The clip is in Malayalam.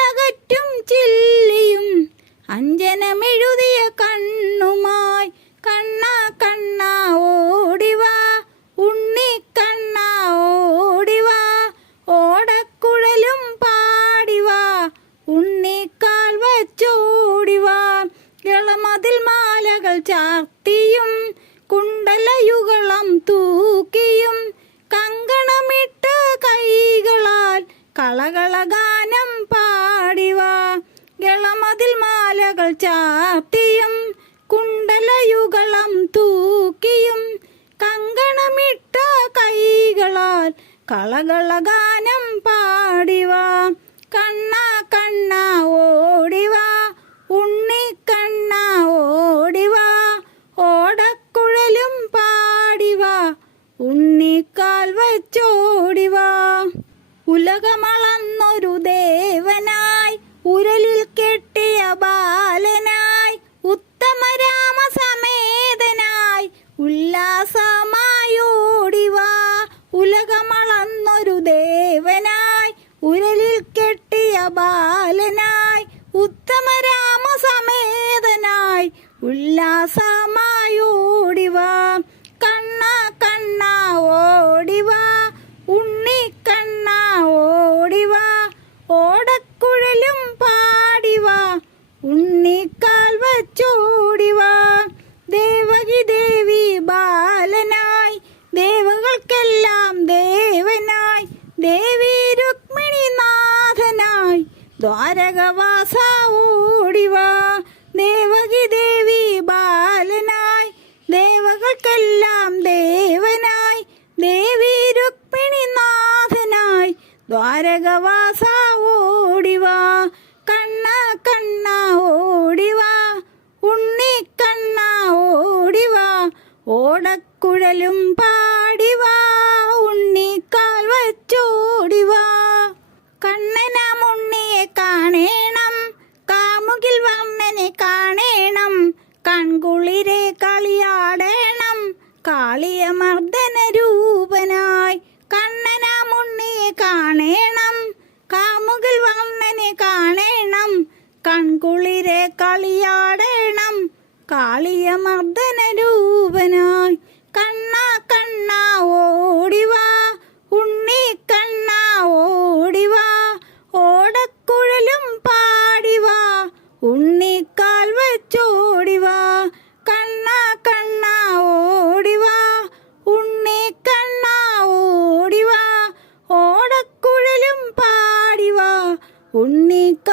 അകലകറ്റും ചില്ലിയും അഞ്ജനമെഴുതിയ കണ്ണുമായി കണ്ണാ കണ്ണാ ഓടിവാ ഉണ്ണിക്കണ്ണാ ഓടിവാ ഓടക്കുഴലും പാടിവാ ഉണ്ണിക്കാൽ വച്ചോടിവാ ഇളമതിൽ മാലകൾ ചാർത്തിയും കുണ്ടലയുകളം തൂക്കിയും കങ്കണമിട്ട് കൈകളാൽ കളകളഗാനം പാടിവാ ഇളമതിൽ മാലകൾ ചാർത്തിയും കുണ്ടലയുകളം തൂക്കിയും കങ്കണമിട്ട കൈകളാൽ കളകളഗാനം പാടിവാ കണ്ണാ കണ്ണാ ഓടിവാ ഉണ്ണിക്കണ്ണാ ഓടിവാ ഓടക്കുഴലും പാടിവാ ഉണ്ണിക്കാൽ വച്ചോടിവാ ഉലകമളന്നൊരു ദേവനായി ഉരലിൽ കെട്ടിയ ബാലനായി ഉത്തമരാമസമേതനായി ഉല്ലാസമായോടിവാ ഉലകമളന്നൊരു ദേവനായി ഉരലിൽ കെട്ടിയ ബാലനായി ഉത്തമരാമസമേതനായി ഉല്ലാസമായോടിവാ കണ്ണാ കണ്ണാ ഓടിവാ ഉണ്ണിക്കണ്ണാ ഓടിവാ ഓടക്കുഴലും പാടിവാ ഉണ്ണിക്കാൽ വച്ചോടിവാ ദേവകി ദേവി ബാലനായി ദേവകൾക്കെല്ലാം ദേവനായി ദേവി രുക്മിണി നാഥനായി ദ്വാരകവാസ ഓടിവാ ദേവകി ദേവി ബാലനായി ദേവകൾക്കെല്ലാം ദേവനായി ദേവി രുക്മിണി നാഥനായി ദ്വാരകവാസ ഓടിവാ കണ്ണാ കണ്ണാ ഓടിവാ ഉണ്ണിക്കണ്ണാ ഓടിവാ ഓടക്കുഴലും പാടിവാ ഉണ്ണിക്കാൽ വച്ചോടിവാ കണ്ണനാം ഉണ്ണിയെ കാണേണം കാമുകിൽ വർണ്ണനെ കാണേണം കൺകുളിരെ കളിയാടേണം കാളിയ മർദ്ദന രൂപനായി കണ്ണനാം ഉണ്ണിയെ കാണേണം കാമുകിൽ വർണ്ണനെ കാണേണം കൺകുളിരെ കളിയാടേണം കാളിയ മർദ്ദന രൂപനായി കണ്ണാ കണ്ണാ ഓടിവാ ഉണ്ണിക്കണ്ണാ ഓടിവാ ഓടക്കുഴലും പാടിവാ ഉണ്ണിക്കാൽ വച്ചോടിവാ കണ്ണാ കണ്ണാ ഓടിവാ ഉണ്ണിക്കണ്ണാ ഓടിവാ ഓടക്കുഴലും പാടിവാ ഉണ്ണിക്കാൽ